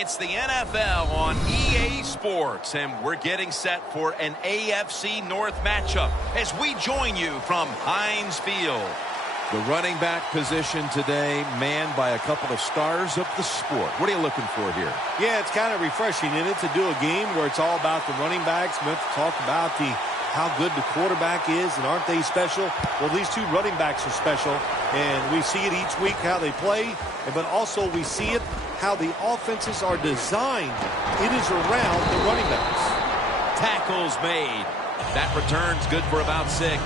It's the NFL on EA Sports, and we're getting set for an AFC North matchup as we join you from Heinz Field. The running back position today manned by a couple of stars of the sport. What are you looking for here? Yeah, it's kind of refreshing, isn't it, to do a game where it's all about the running backs. We have to talk about how good the quarterback is, and aren't they special? Well, these two running backs are special, and we see it each week how they play, but also we see it how the offenses are designed. It is around the running backs. Tackles made. That return's good for about 6.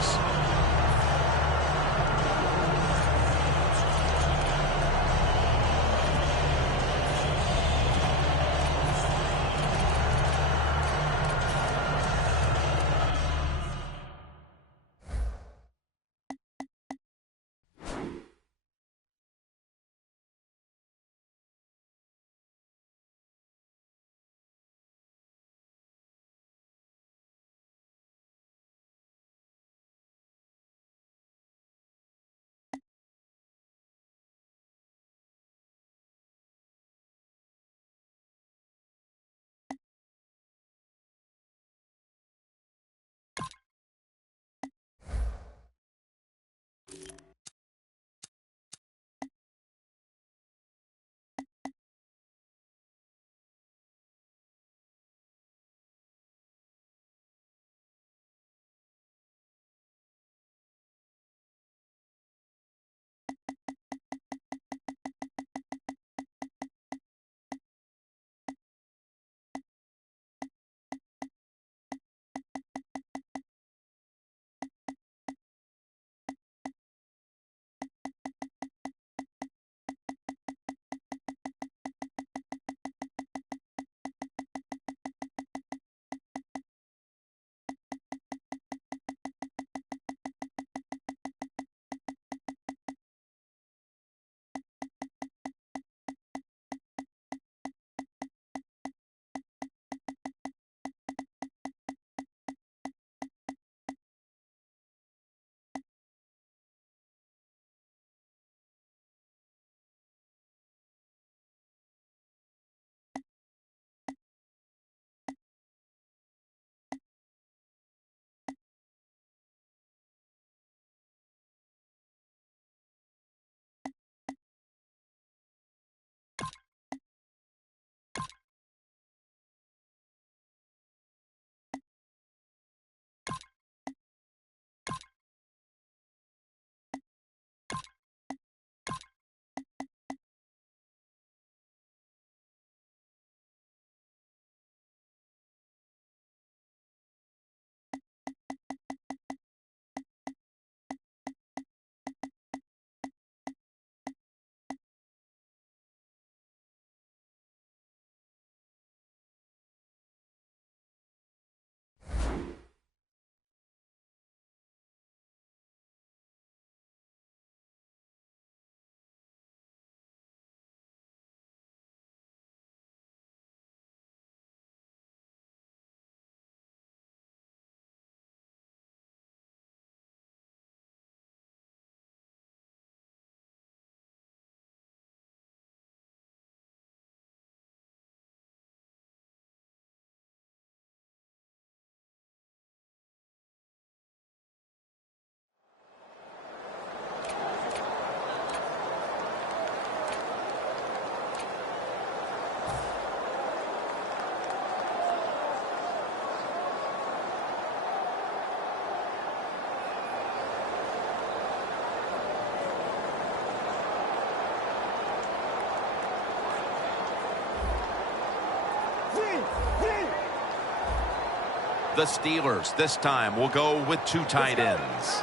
The Steelers this time will go with 2 tight ends.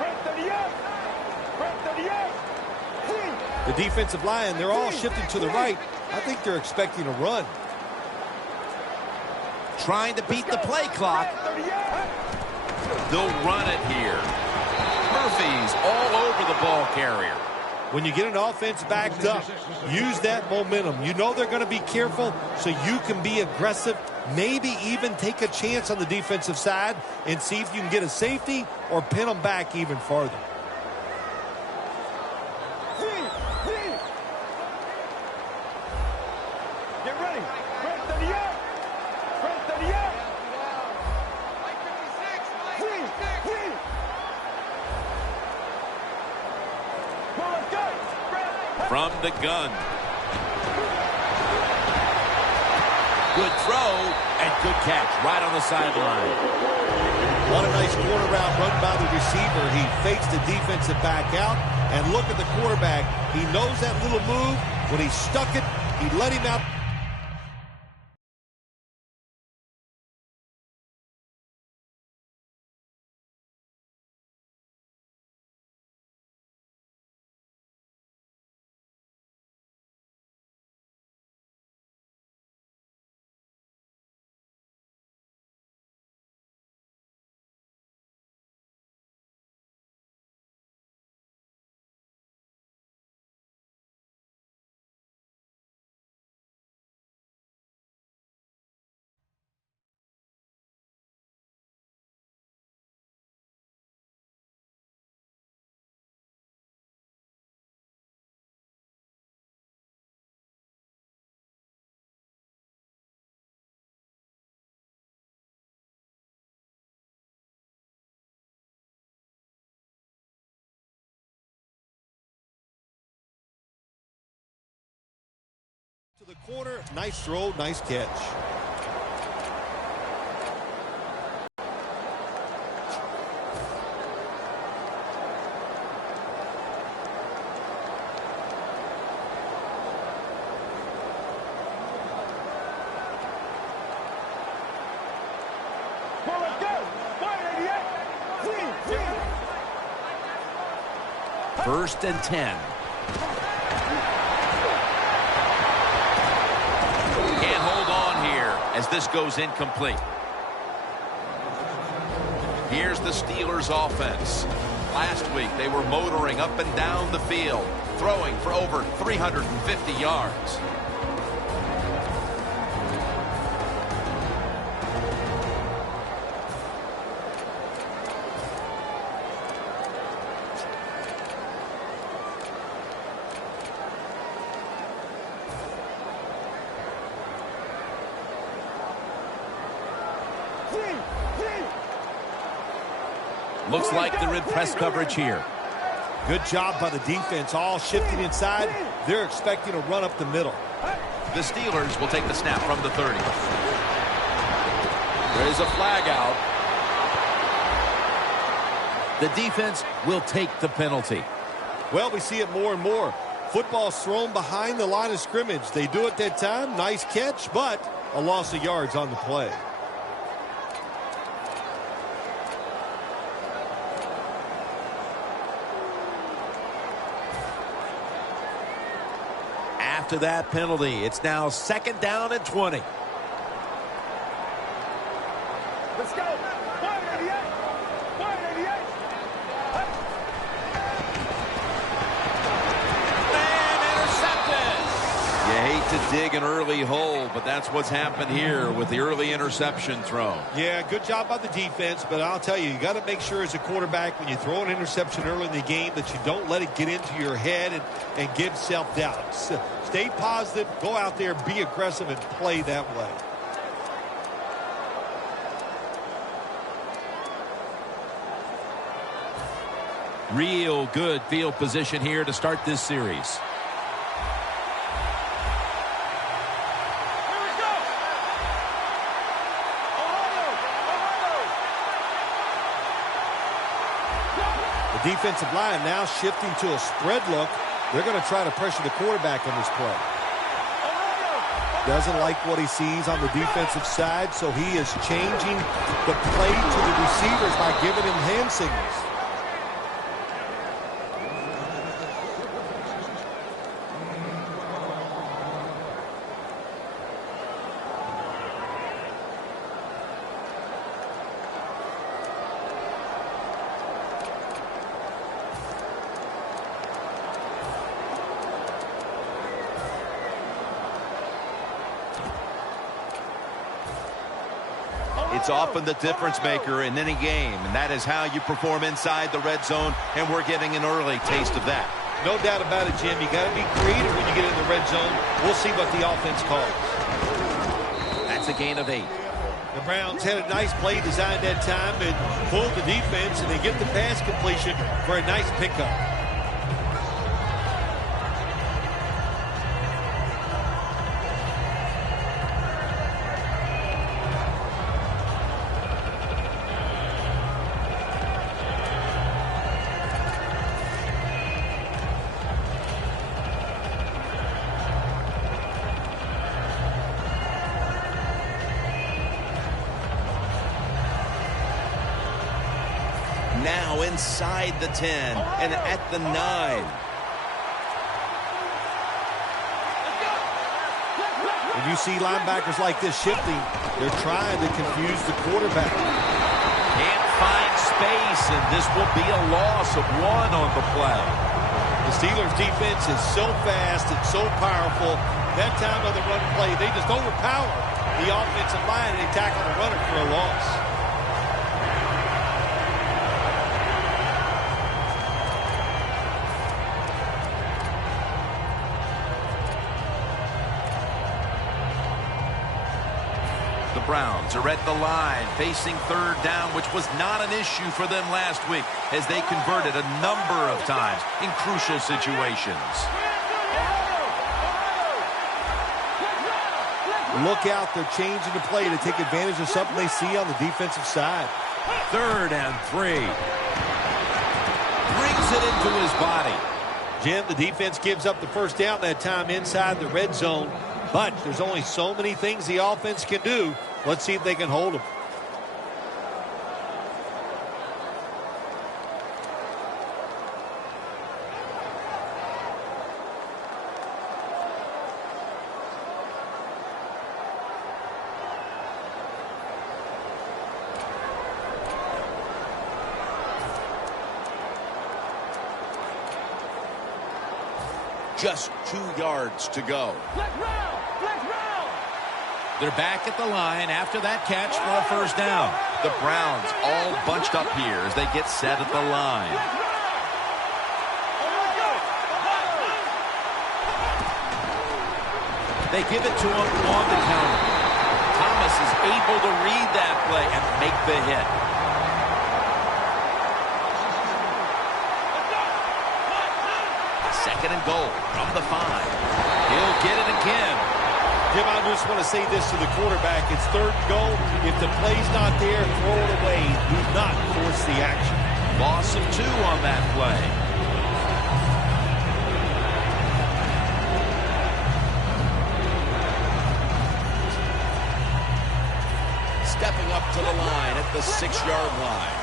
The defensive line, they're all shifting to the right. I think they're expecting a run. Trying to beat the play clock. They'll run it here. Murphy's all over the ball carrier. When you get an offense backed up, use that momentum. You know they're going to be careful, so you can be aggressive. Maybe even take a chance on the defensive side and see if you can get a safety or pin them back even farther. Get ready. from the gun. Good throw and good catch right on the sideline. What a nice corner route run by the receiver. He fakes the defensive back out. And look at the quarterback. He knows that little move. When he stuck it, he let him out. To the corner, nice throw, nice catch. First and 10. As this goes incomplete. Here's the Steelers offense. Last week they were motoring up and down the field, throwing for over 350 yards. Looks like they're in press coverage here. Good job by the defense, all shifting inside. They're expecting a run up the middle. The Steelers will take the snap from the 30. There's a flag out. The defense will take the penalty. Well, we see it more and more. Football's thrown behind the line of scrimmage. They do it that time. Nice catch, but a loss of yards on the play. After that penalty, it's now 2nd down and 20. Let's go. 188. 188. And intercepted. You hate to dig an early hole, but that's what's happened here with the early interception throw. Yeah, good job by the defense, but I'll tell you got to make sure as a quarterback when you throw an interception early in the game that you don't let it get into your head and give self-doubt. Stay positive, go out there, be aggressive, and play that way. Real good field position here to start this series. The defensive line now shifting to a spread look. They're going to try to pressure the quarterback on this play. Doesn't like what he sees on the defensive side, so he is changing the play to the receivers by giving him hand signals. It's often the difference maker in any game, and that is how you perform inside the red zone, and we're getting an early taste of that. No doubt about it, Jim. You got to be creative when you get in the red zone. We'll see what the offense calls. That's a gain of 8. The Browns had a nice play designed that time and pulled the defense, and they get the pass completion for a nice pickup. Now inside the 10 and at the 9. When you see linebackers like this shifting, they're trying to confuse the quarterback. Can't find space, and this will be a loss of 1 on the play. The Steelers' defense is so fast and so powerful. That time on the run play, they just overpower the offensive line and they tackle the runner for a loss. The Browns are at the line, facing 3rd down, which was not an issue for them last week as they converted a number of times in crucial situations. Look out, they're changing the play to take advantage of something they see on the defensive side. 3rd and 3. Brings it into his body. Jim, the defense gives up the 1st down that time inside the red zone. But there's only so many things the offense can do. Let's see if they can hold them. Just 2 yards to go. They're back at the line after that catch for a 1st down. The Browns all bunched up here as they get set at the line. They give it to him on the counter. Thomas is able to read that play and make the hit. Second and goal from the 5. He'll get it again. Jim, I just want to say this to the quarterback. It's 3rd and goal. If the play's not there, throw it away. Do not force the action. Loss of 2 on that play. Stepping up to the line at the 6-yard line.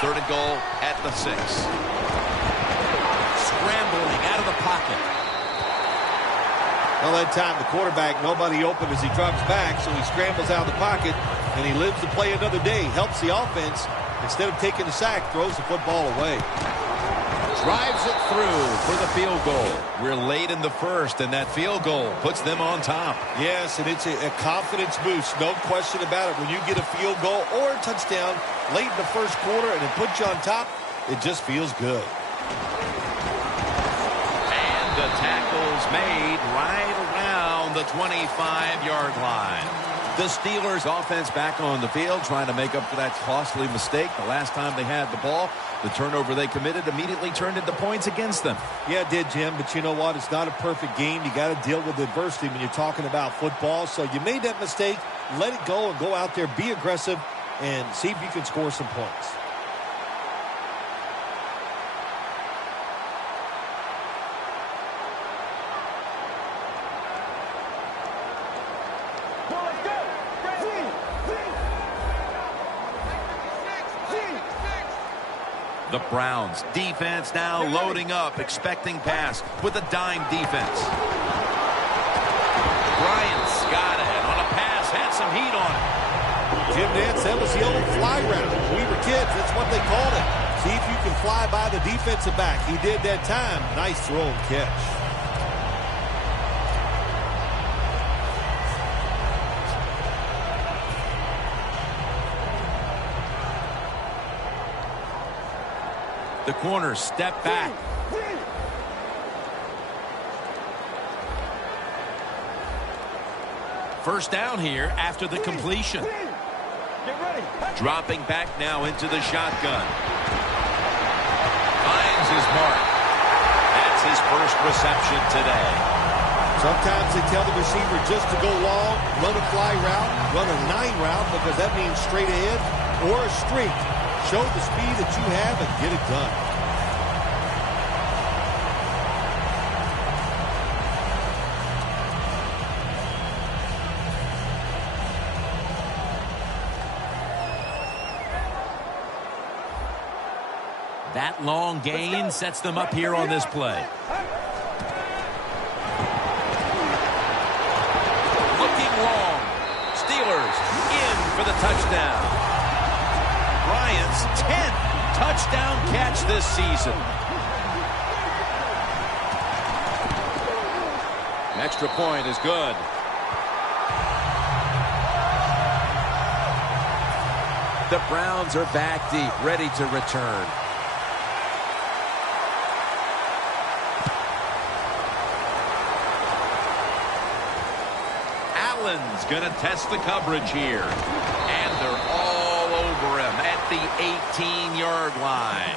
Third and goal at the 6. Scrambling out of the pocket. Well, that time the quarterback, nobody open as he drops back, so he scrambles out of the pocket, and he lives to play another day. Helps the offense. Instead of taking the sack, throws the football away. Drives it through for the field goal. We're late in the 1st, and that field goal puts them on top. Yes, and it's a confidence boost, no question about it. When you get a field goal or a touchdown late in the 1st quarter and it puts you on top, it just feels good. And the tackle's made right around the 25-yard line. The Steelers offense back on the field trying to make up for that costly mistake the last time they had the ball. The turnover they committed immediately turned into points against them. Yeah, it did, Jim, but you know what? It's not a perfect game. You got to deal with adversity when you're talking about football. So you made that mistake, let it go and go out there, be aggressive, and see if you can score some points. The Browns defense now loading up, expecting pass with a dime defense. Bryant's got it on a pass, had some heat on it. Jim Nantz, that was the old fly route. When we were kids, that's what they called it. See if you can fly by the defensive back. He did that time. Nice throw and catch. The corners step back. First down here after the completion. Dropping back now into the shotgun. Finds his mark. That's his first reception today. Sometimes they tell the receiver just to go long, run a fly route, run a 9 route, because that means straight ahead or a streak. Show the speed that you have and get it done. That long gain sets them up here on this play. Looking long. Steelers in for the touchdown. Bryant's 10th touchdown catch this season. An extra point is good. The Browns are back deep, ready to return. Allen's going to test the coverage here. And they're all over him at the 18-yard line.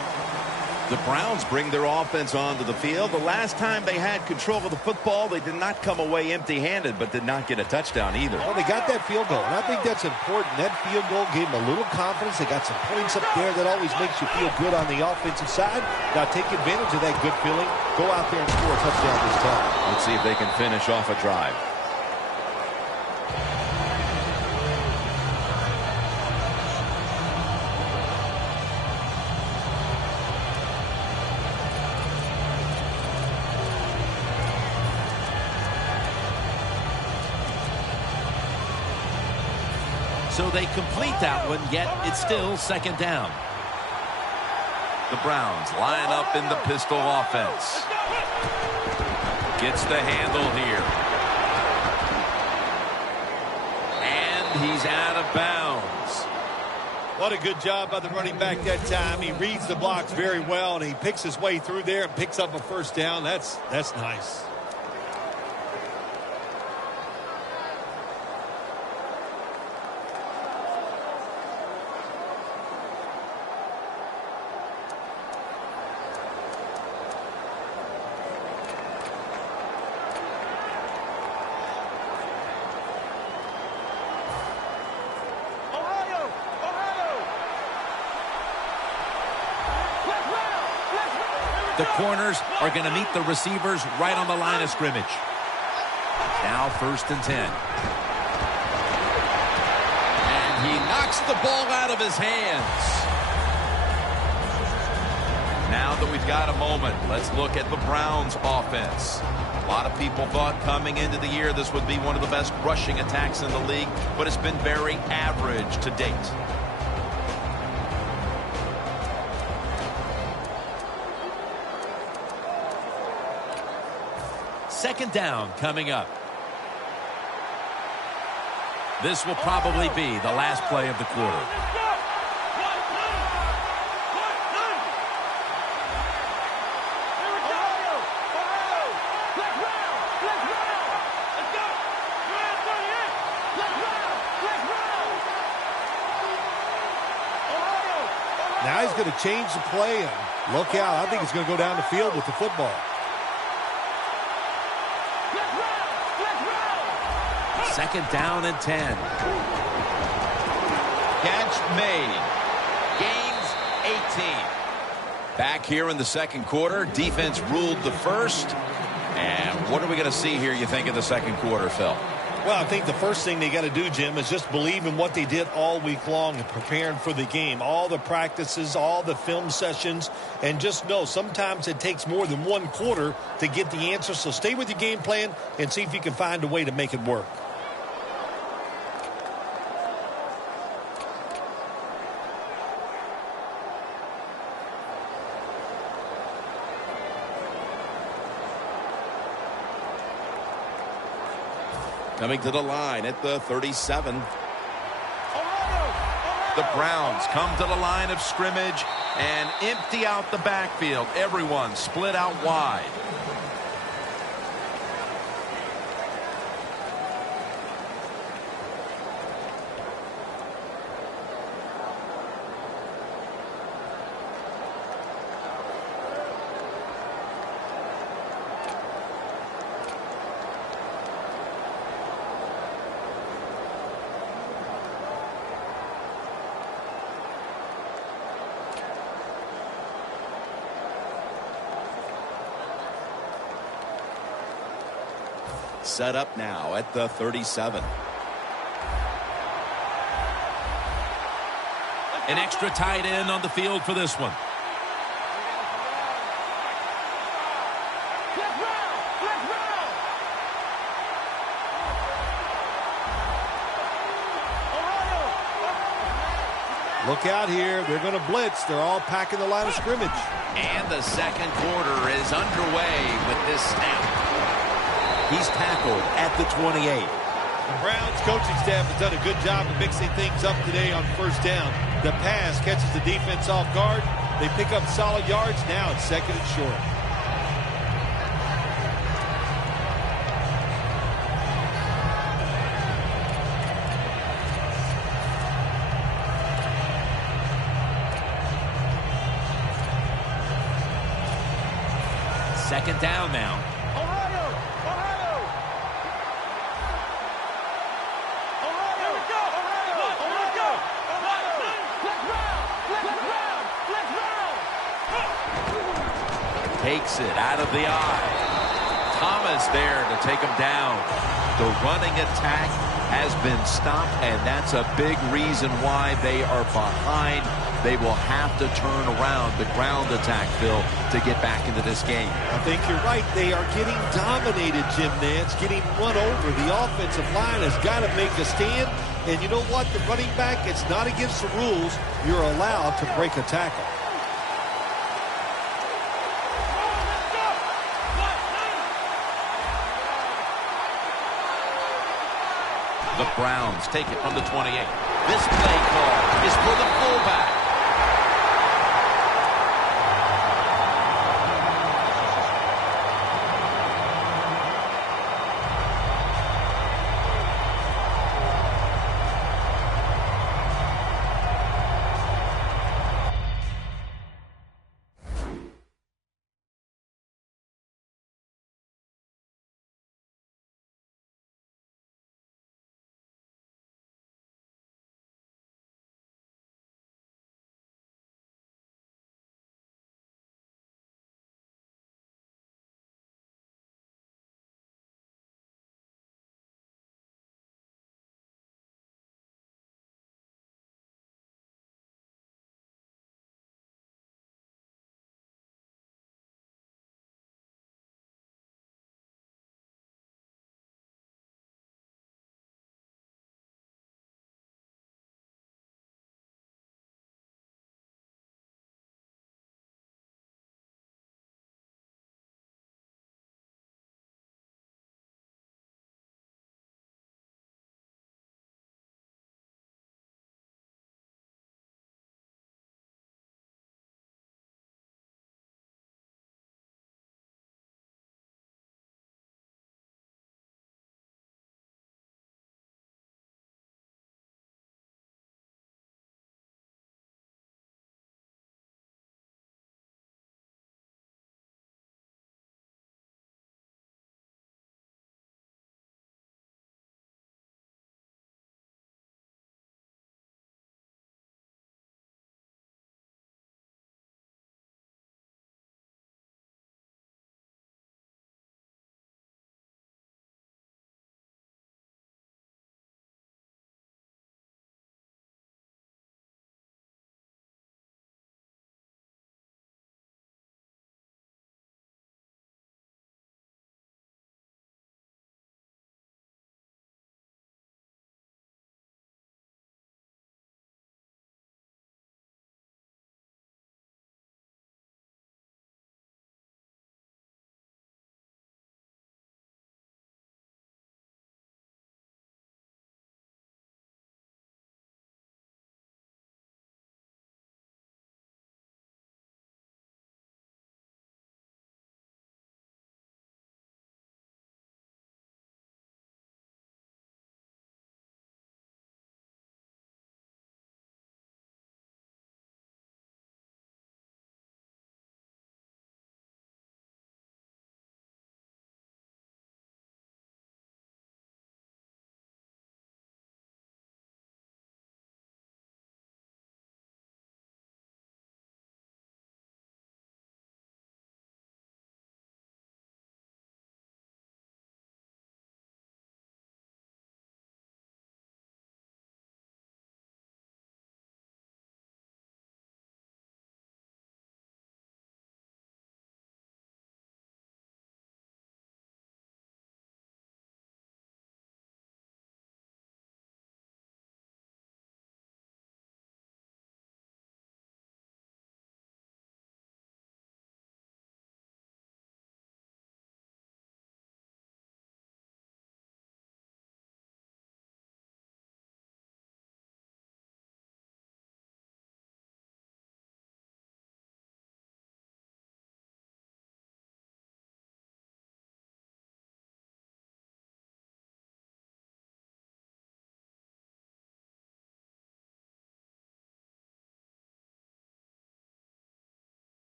The Browns bring their offense onto the field. The last time they had control of the football, they did not come away empty-handed, but did not get a touchdown either. Well, they got that field goal, and I think that's important. That field goal gave them a little confidence. They got some points up there that always makes you feel good on the offensive side. Now take advantage of that good feeling. Go out there and score a touchdown this time. Let's see if they can finish off a drive. So they complete that one, yet it's still second down. The Browns line up in the pistol offense. Gets the handle here. And he's out of bounds. What a good job by the running back that time. He reads the blocks very well, and he picks his way through there and picks up a first down. That's nice. The corners are going to meet the receivers right on the line of scrimmage. Now 1st and 10. And he knocks the ball out of his hands. Now that we've got a moment, let's look at the Browns offense. A lot of people thought coming into the year this would be one of the best rushing attacks in the league, but it's been very average to date. Second down coming up. This will probably be the last play of the quarter. Now he's going to change the play, and look out. I think he's going to go down the field with the football. Second down and 10. Catch made. Gains 18. Back here in the second quarter, defense ruled the first. And what are we going to see here, you think, in the second quarter, Phil? Well, I think the first thing they got to do, Jim, is just believe in what they did all week long and preparing for the game. All the practices, all the film sessions, and just know sometimes it takes more than one quarter to get the answer. So stay with your game plan and see if you can find a way to make it work. Coming to the line at the 37. The Browns come to the line of scrimmage and empty out the backfield. Everyone split out wide. Set up now at the 37. An extra tight end on the field for this one. Look out here. They're going to blitz. They're all packing the line of scrimmage. And the second quarter is underway with this snap. He's tackled at the 28. The Browns coaching staff has done a good job of mixing things up today on first down. The pass catches the defense off guard. They pick up solid yards. Now it's second and short. Second down now. Ohio! Ohio! Ohio! Here we go! Ohio! Ohio! Ohio! Let's round! Let's round! Let's round! Takes it out of the eye. Thomas there to take him down. The running attack has been stopped, and that's a big reason why they are behind. They will have to turn around the ground attack, Phil, to get back into this game. I think you're right. They are getting dominated, Jim Nantz, getting run over. The offensive line has got to make a stand. And you know what? The running back, it's not against the rules. You're allowed to break a tackle. The Browns take it from the 28. This play call is for the fullback.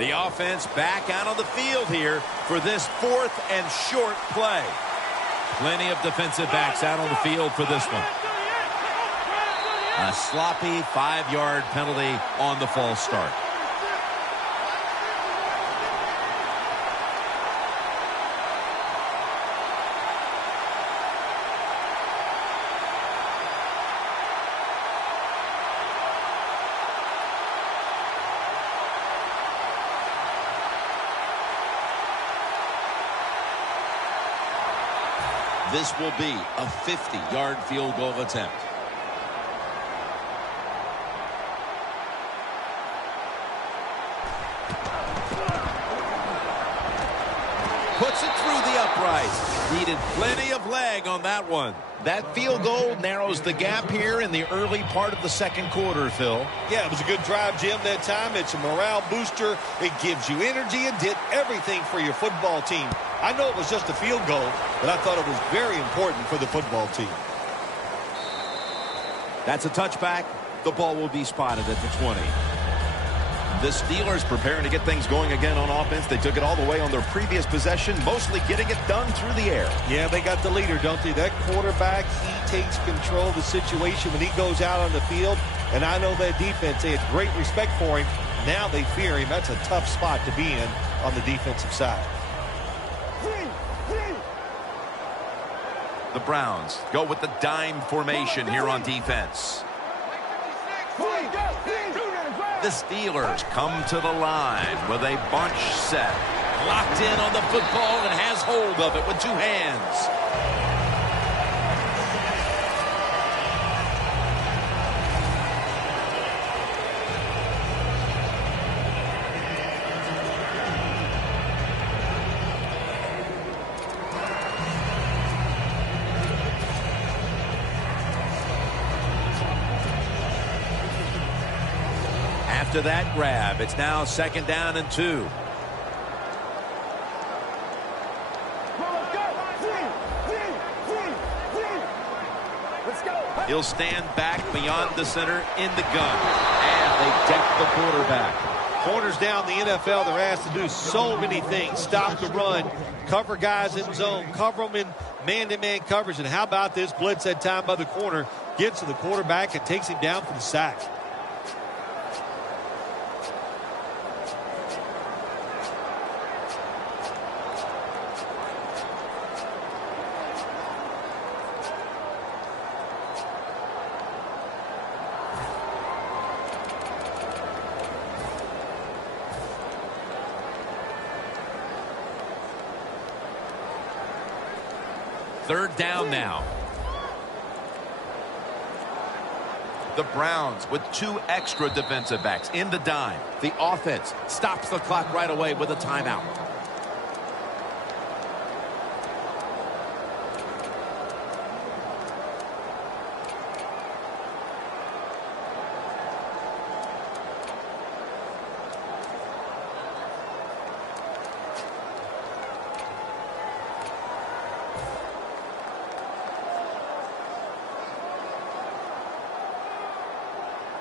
The offense back out on the field here for this 4th and short play. Plenty of defensive backs out on the field for this one. A sloppy 5-yard penalty on the false start. This will be a 50-yard field goal attempt. Puts it through the uprights. Needed plenty of leg on that one. That field goal narrows the gap here in the early part of the second quarter, Phil. Yeah, it was a good drive, Jim, that time. It's a morale booster. It gives you energy and did everything for your football team. I know it was just a field goal, but I thought it was very important for the football team. That's a touchback. The ball will be spotted at the 20. The Steelers preparing to get things going again on offense. They took it all the way on their previous possession, mostly getting it done through the air. Yeah, they got the leader, don't they? That quarterback, he takes control of the situation when he goes out on the field. And I know that defense, they had great respect for him. Now they fear him. That's a tough spot to be in on the defensive side. The Browns go with the dime formation here on defense. The Steelers come to the line with a bunch set. Locked in on the football and has hold of it with 2 hands. After that grab, it's now 2nd down and 2. He'll stand back beyond the center in the gun. And they deck the quarterback. Corners down the NFL, they're asked to do so many things. Stop the run, cover guys in zone, cover them in man-to-man coverage. And how about this blitz that time by the corner? Gets to the quarterback and takes him down for the sack. Third down now. The Browns with 2 extra defensive backs in the dime. The offense stops the clock right away with a timeout.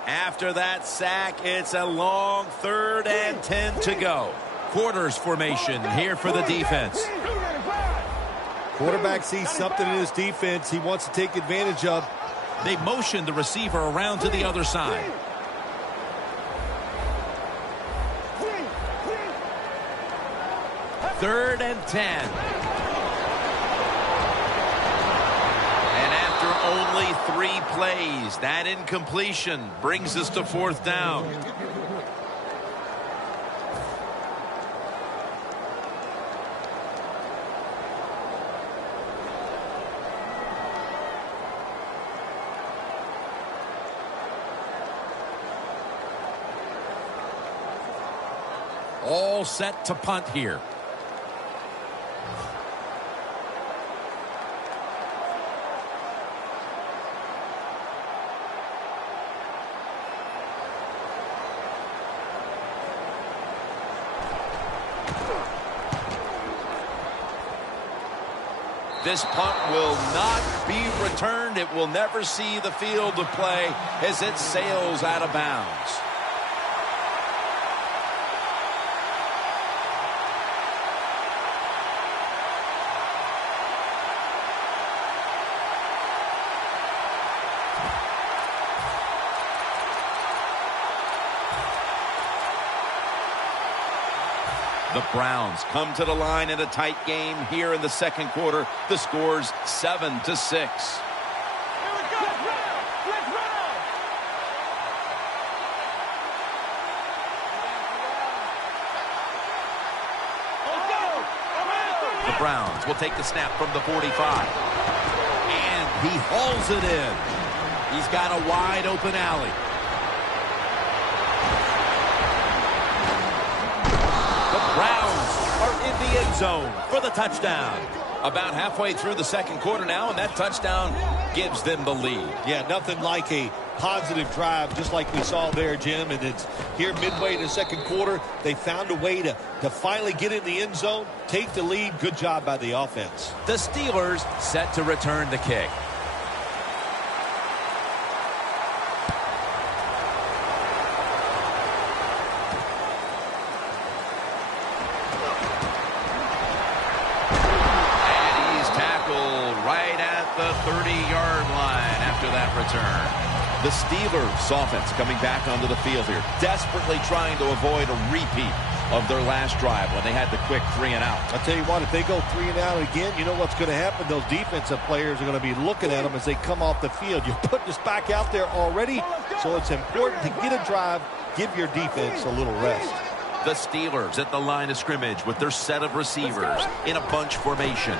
After that sack, it's a long 3rd and 10 to go. Quarters formation here for the defense. Quarterback sees something in his defense he wants to take advantage of. They motion the receiver around to the other side. Third and 10. Only 3 plays. That incompletion brings us to 4th down. All set to punt here. This punt will not be returned. It will never see the field of play as it sails out of bounds. The Browns come to the line in a tight game here in the second quarter. The score's 7-6. The Browns will take the snap from the 45. And he hauls it in. He's got a wide open alley. The Browns are in the end zone for the touchdown. About halfway through the second quarter now, and that touchdown gives them the lead. Yeah, nothing like a positive drive, just like we saw there, Jim. And it's here midway in the second quarter. They found a way to finally get in the end zone, take the lead. Good job by the offense. The Steelers set to return the kick. The 30-yard line after that return. The Steelers offense coming back onto the field here, desperately trying to avoid a repeat of their last drive when they had the quick 3 and out. I'll tell you what, if they go 3 and out again, you know what's going to happen? Those defensive players are going to be looking at them as they come off the field. You're putting us back out there already, so it's important to get a drive, give your defense a little rest. The Steelers at the line of scrimmage with their set of receivers in a bunch formation.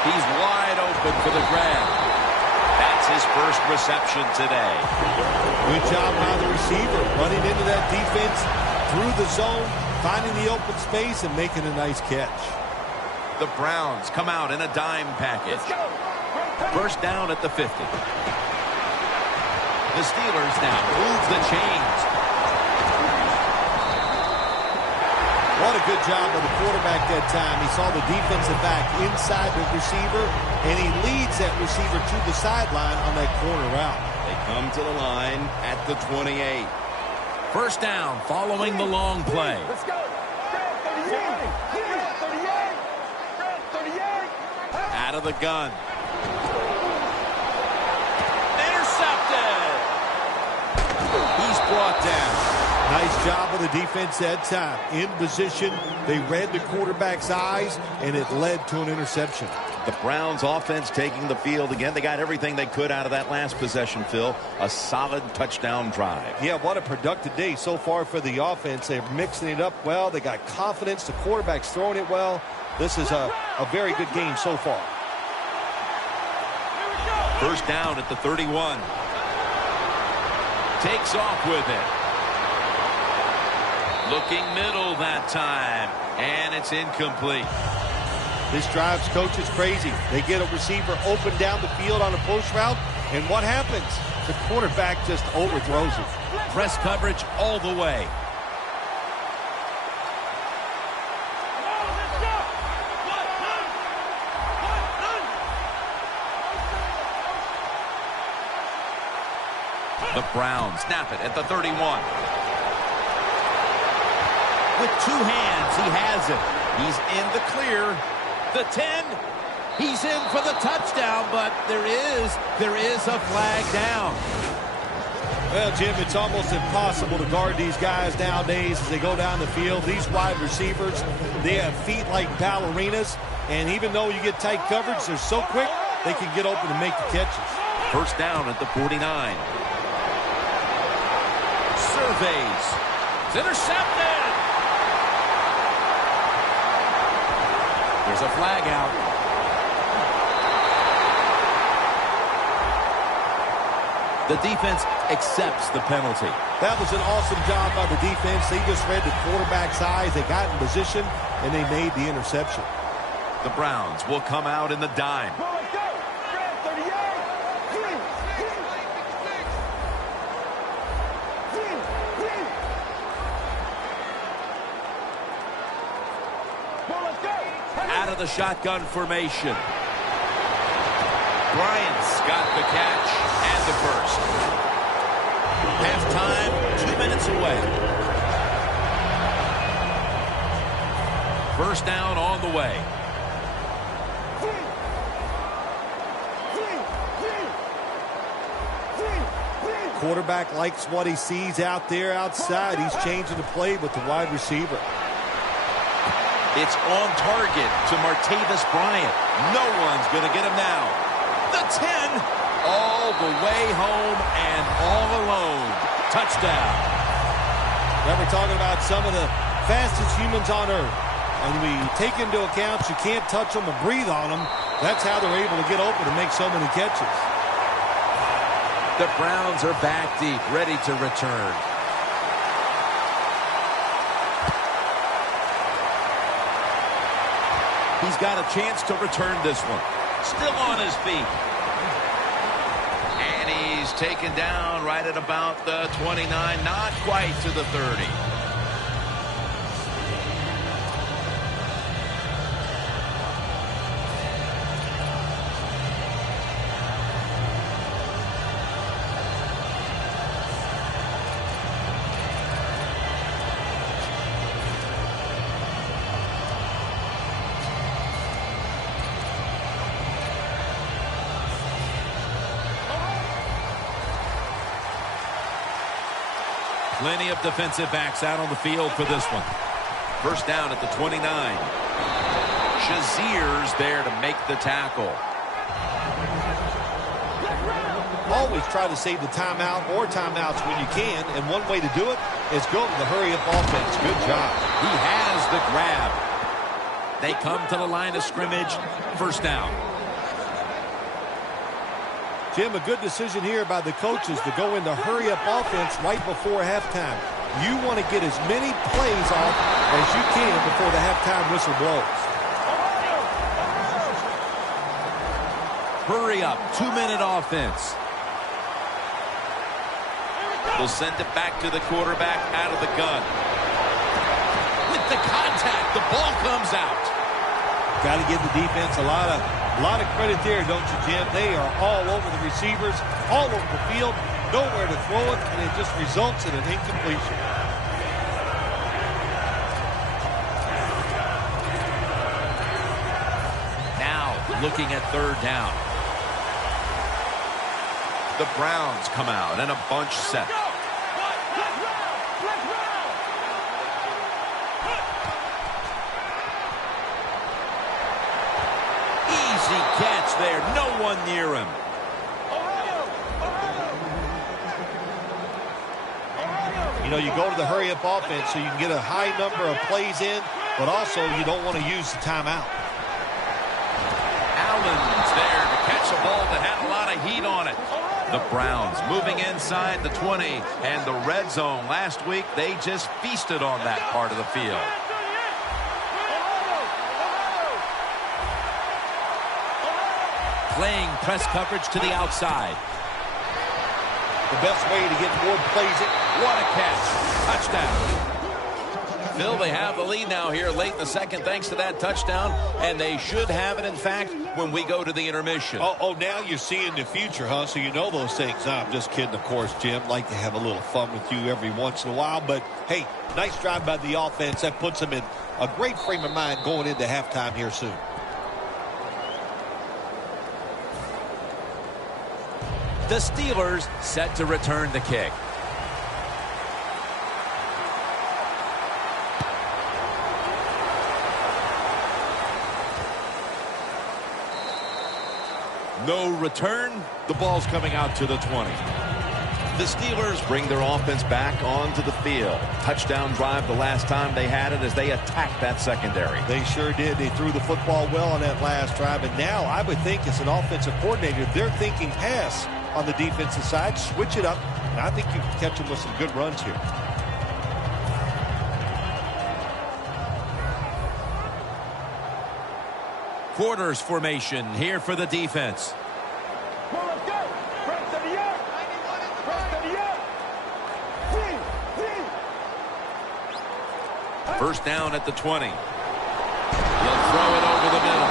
He's wide open for the grab. That's his first reception today. Good job by the receiver, running into that defense through the zone, finding the open space and making a nice catch. The Browns come out in a dime package. First down at the 50. The Steelers now move the chains. What a good job by the quarterback that time. He saw the defensive back inside the receiver, and he leads that receiver to the sideline on that corner route. They come to the line at the 28. First down following the long play. Let's go. 38. 38. Out of the gun. Intercepted. He's brought down. Nice job of the defense that time. In position, they read the quarterback's eyes, and it led to an interception. The Browns offense taking the field again. They got everything they could out of that last possession, Phil. A solid touchdown drive. Yeah, what a productive day so far for the offense. They're mixing it up well. They got confidence. The quarterback's throwing it well. This is a very good game so far. First down at the 31. Takes off with it. Looking middle that time, and it's incomplete. This drives coaches crazy. They get a receiver open down the field on a push route, and what happens? The quarterback just overthrows it. Press coverage all the way. The Browns snap it at the 31. With 2 hands, he has it. He's in the clear. The 10. He's in for the touchdown, but there is a flag down. Well, Jim, it's almost impossible to guard these guys nowadays as they go down the field. These wide receivers, they have feet like ballerinas, and even though you get tight coverage, they're so quick, they can get open and make the catches. First down at the 49. Surveys. It's intercepted. There's a flag out. The defense accepts the penalty. That was an awesome job by the defense. They just read the quarterback's eyes. They got in position, and they made the interception. The Browns will come out in the dime. Let's go. 38. Let's go. Out of the shotgun formation. Bryant's got the catch and the first. Halftime, 2 minutes away. First down on the way. quarterback likes what he sees out there outside. He's changing the play with the wide receiver. It's on target to Martavis Bryant. No one's going to get him now. The 10, all the way home and all alone. Touchdown. Now we're talking about some of the fastest humans on earth. And we take into account you can't touch them or breathe on them. That's how they're able to get open and make so many catches. The Browns are back deep, ready to return. He's got a chance to return this one. Still on his feet. And he's taken down right at about the 29, not quite to the 30. Plenty of defensive backs out on the field for this one. First down at the 29. Shazier's there to make the tackle. Always try to save the timeout or timeouts when you can, and one way to do it is go to the hurry-up offense. Good job. He has the grab. They come to the line of scrimmage. First down. Jim, a good decision here by the coaches to go into hurry-up offense right before halftime. You want to get as many plays off as you can before the halftime whistle blows. Hurry up, 2-minute offense. They'll send it back to the quarterback out of the gun. With the contact, the ball comes out. Got to give the defense a lot of credit there, don't you, Jim? They are all over the receivers, all over the field, nowhere to throw it, and it just results in an incompletion. Now, looking at third down. The Browns come out and a bunch set. Easy catch there. No one near him. You know, you go to the hurry-up offense so you can get a high number of plays in, but also you don't want to use the timeout. Allen's there to catch a ball that had a lot of heat on it. The Browns moving inside the 20 and the red zone. Last week, they just feasted on that part of the field. Playing press coverage to the outside. The best way to get more plays in. What a catch. Touchdown. Phil, they have the lead now here late in the second thanks to that touchdown, and they should have it, in fact, when we go to the intermission. Oh, now you're seeing the future, huh? So you know those things. No, I'm just kidding, of course, Jim. Like to have a little fun with you every once in a while. But, hey, nice drive by the offense. That puts them in a great frame of mind going into halftime here soon. The Steelers set to return the kick. No return. The ball's coming out to the 20. The Steelers bring their offense back onto the field. Touchdown drive the last time they had it as they attacked that secondary. They sure did. They threw the football well on that last drive. And now I would think as an offensive coordinator, they're thinking pass on the defensive side. Switch it up. And I think you can catch them with some good runs here. Quarters formation here for the defense. Well, let's go. Press to the yoke. Press to the yoke. First down at the 20. He'll throw it over the middle.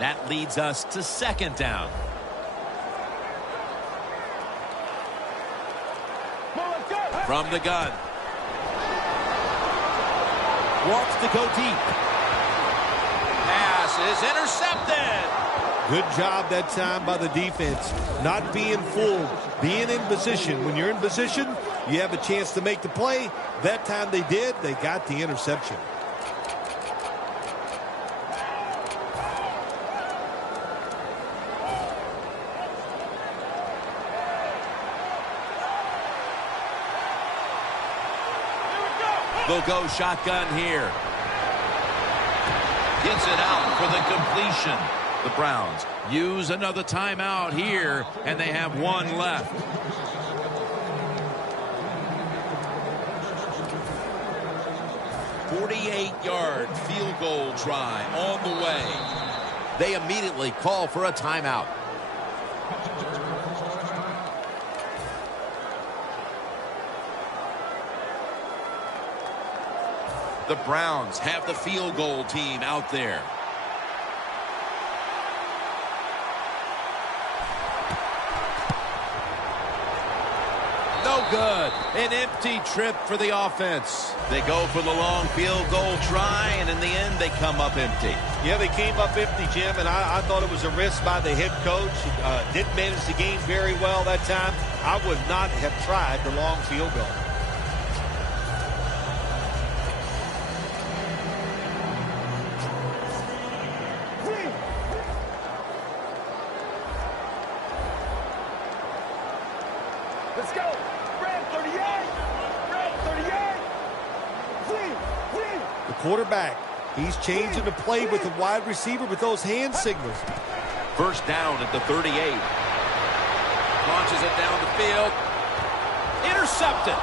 That leads us to second down. From the gun. Wants to go deep. Pass is intercepted. Good job that time by the defense. Not being fooled, being in position. When you're in position, you have a chance to make the play. That time they did. They got the interception. They'll go shotgun here. Gets it out for the completion. The Browns use another timeout here, and they have one left. "48-yard field goal try on the way." They immediately call for a timeout. The Browns have the field goal team out there. No good. An empty trip for the offense. They go for the long field goal try, and in the end, they come up empty. Yeah, they came up empty, Jim, and I thought it was a risk by the head coach. Didn't manage the game very well that time. I would not have tried the long field goal. Let's go. Brad 38. Brad 38. The quarterback, he's changing the play with the wide receiver with those hand signals. First down at the 38. Launches it down the field. Intercepted.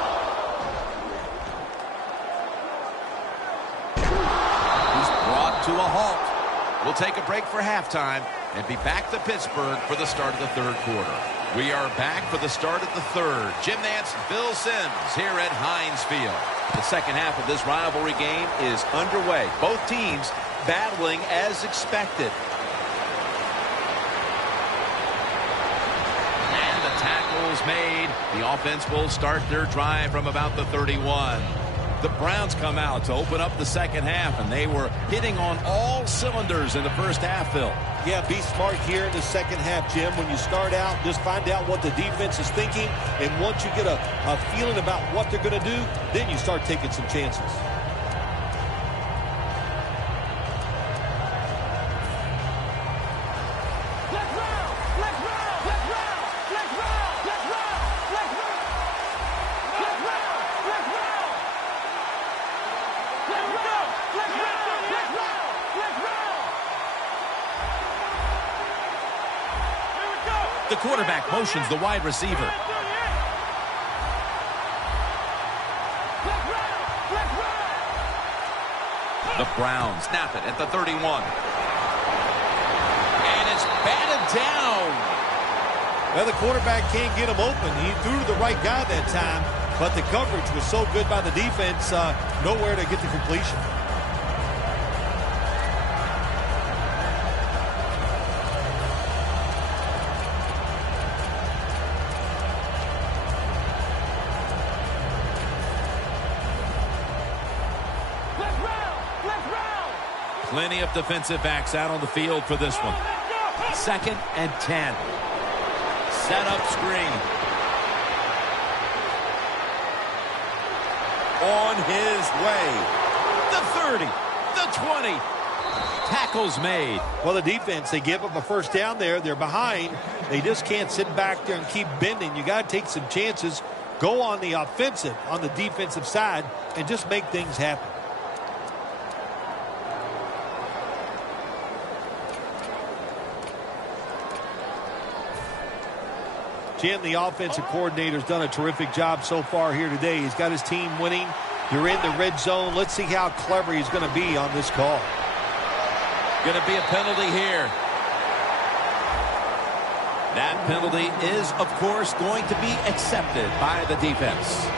He's brought to a halt. We'll take a break for halftime and be back to Pittsburgh for the start of the third quarter. We are back for the start of the third. Jim Nantz, Bill Sims here at Heinz Field. The second half of this rivalry game is underway. Both teams battling as expected. And the tackle's made. The offense will start their drive from about the 31. The Browns come out to open up the second half, and they were hitting on all cylinders in the first half, Phil. Yeah, be smart here in the second half, Jim. When you start out, just find out what the defense is thinking, and once you get a feeling about what they're going to do, then you start taking some chances. The quarterback motions the wide receiver. The Browns snap it at the 31. And it's batted down. Well, the quarterback can't get him open. He threw to the right guy that time, but the coverage was so good by the defense, nowhere to get the completion. Plenty of defensive backs out on the field for this one. 2nd and 10. Set up screen. On his way. The 30. The 20. Tackles made. Well, the defense, they give up a first down there. They're behind. They just can't sit back there and keep bending. You got to take some chances. Go on the offensive, on the defensive side, and just make things happen. Jim, the offensive coordinator's done a terrific job so far here today. He's got his team winning. You're in the red zone. Let's see how clever he's going to be on this call. Going to be a penalty here. That penalty is, of course, going to be accepted by the defense.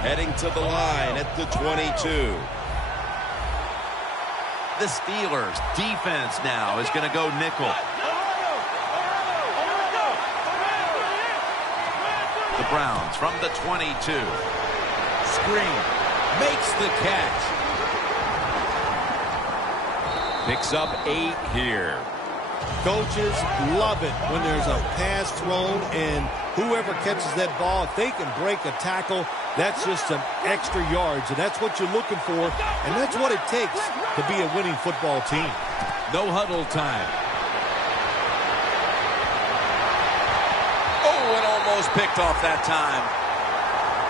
Heading to the line at the 22. The Steelers defense now is going to go nickel. The Browns from the 22. Screen. Makes the catch. Picks up 8 here. Coaches love it when there's a pass thrown, and whoever catches that ball, if they can break a tackle, that's just some extra yards, and that's what you're looking for, and that's what it takes to be a winning football team. No huddle time. Oh, it almost picked off that time.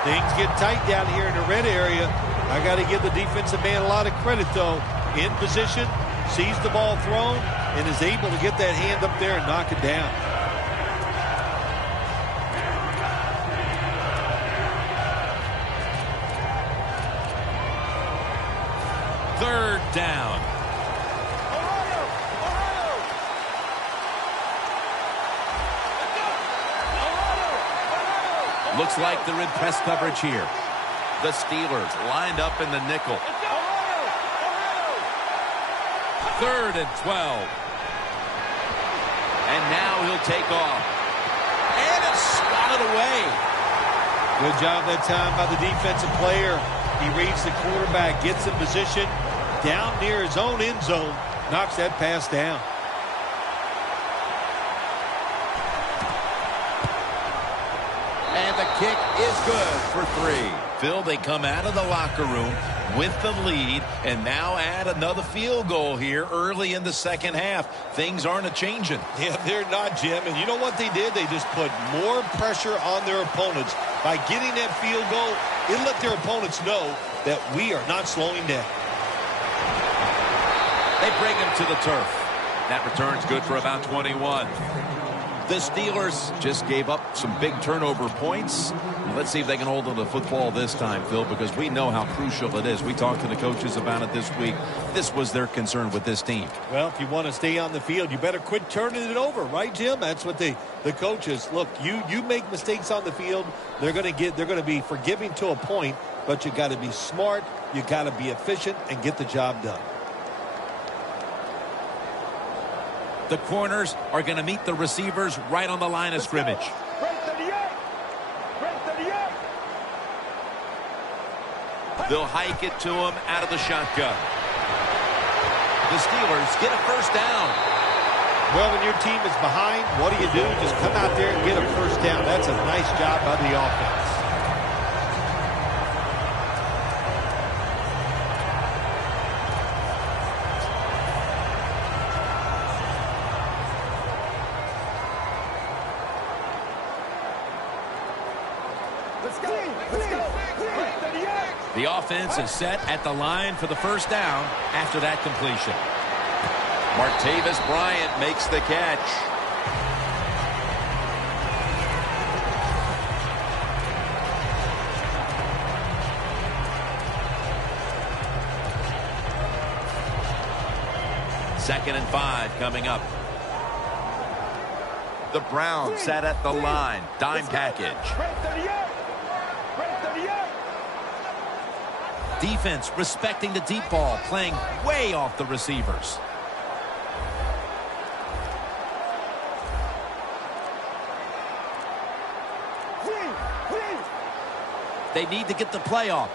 Things get tight down here in the red area. I got to give the defensive man a lot of credit, though. In position, sees the ball thrown, and is able to get that hand up there and knock it down. Third down. Looks like they're in press coverage here. The Steelers lined up in the nickel. 3rd and 12. And now he'll take off. And it's swatted away. Good job that time by the defensive player. He reads the quarterback, gets in position, down near his own end zone, knocks that pass down. And the kick is good for 3. Phil, they come out of the locker room with the lead and now add another field goal here early in the second half. Things aren't a-changing. Yeah, they're not, Jim. And you know what they did? They just put more pressure on their opponents. By getting that field goal, it let their opponents know that we are not slowing down. They bring him to the turf. That return's good for about 21. The Steelers just gave up some big turnover points. Let's see if they can hold on to the football this time, Phil, because we know how crucial it is. We talked to the coaches about it this week. This was their concern with this team. Well, if you want to stay on the field, you better quit turning it over, right, Jim? That's what the coaches look. You make mistakes on the field, they're going to be forgiving to a point, but you got to be smart, you got to be efficient, and get the job done. The corners are going to meet the receivers right on the line of scrimmage. They'll hike it to him out of the shotgun. The Steelers get a first down. Well, when your team is behind, what do? Just come out there and get a first down. That's a nice job by the offense. The offense is set at the line for the first down after that completion. Martavis Bryant makes the catch. Second and 5 coming up. The Browns sat at the line. Dime package. Defense respecting the deep ball, playing way off the receivers. They need to get the play off.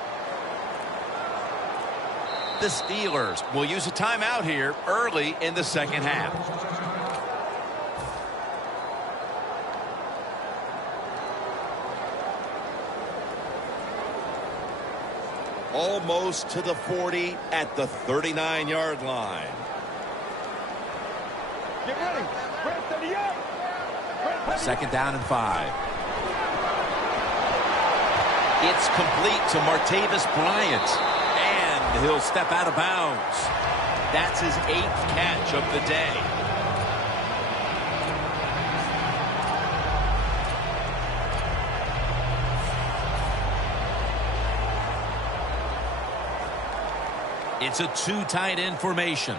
The Steelers will use a timeout here early in the second half. Almost to the 40 at the 39-yard line. Get ready. Second down and 5. It's complete to Martavis Bryant. And he'll step out of bounds. That's his 8th catch of the day. It's a 2 tight end formation.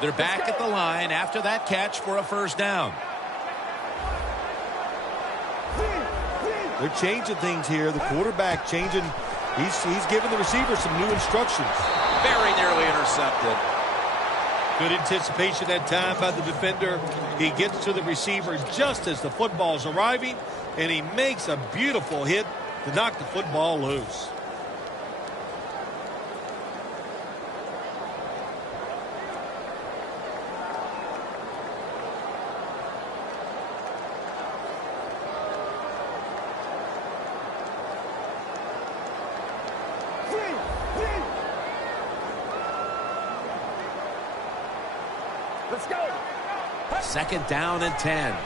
They're back at the line after that catch for a first down. They're changing things here. The quarterback changing. He's giving the receiver some new instructions. Very nearly intercepted. Good anticipation that time by the defender. He gets to the receiver just as the football's arriving, and he makes a beautiful hit to knock the football loose. Let's go. Second down and 10.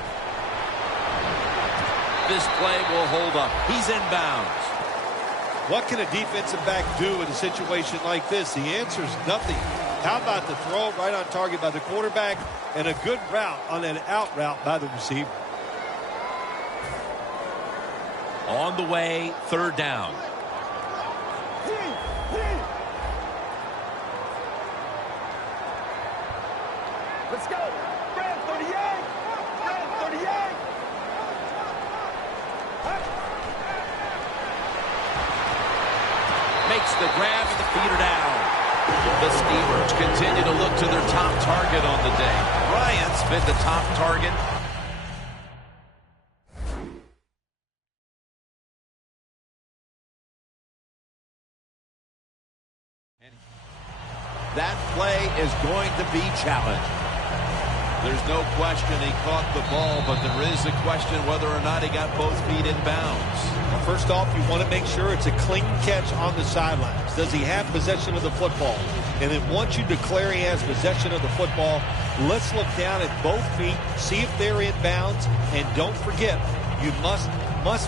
This play will hold up. He's inbounds. What can a defensive back do in a situation like this? The answer is nothing. How about the throw right on target by the quarterback and a good route on an out route by the receiver? On the way, third down. Let's go. Brand 38. Brand 38. Makes the grab and the feeder down. The Steelers continue to look to their top target on the day. Bryant's been the top target. That play is going to be challenged. There's no question he caught the ball, but there is a question whether or not he got both feet in bounds. Well, first off, you want to make sure it's a clean catch on the sidelines. Does he have possession of the football? And then once you declare he has possession of the football, let's look down at both feet, see if they're in bounds, and don't forget, you must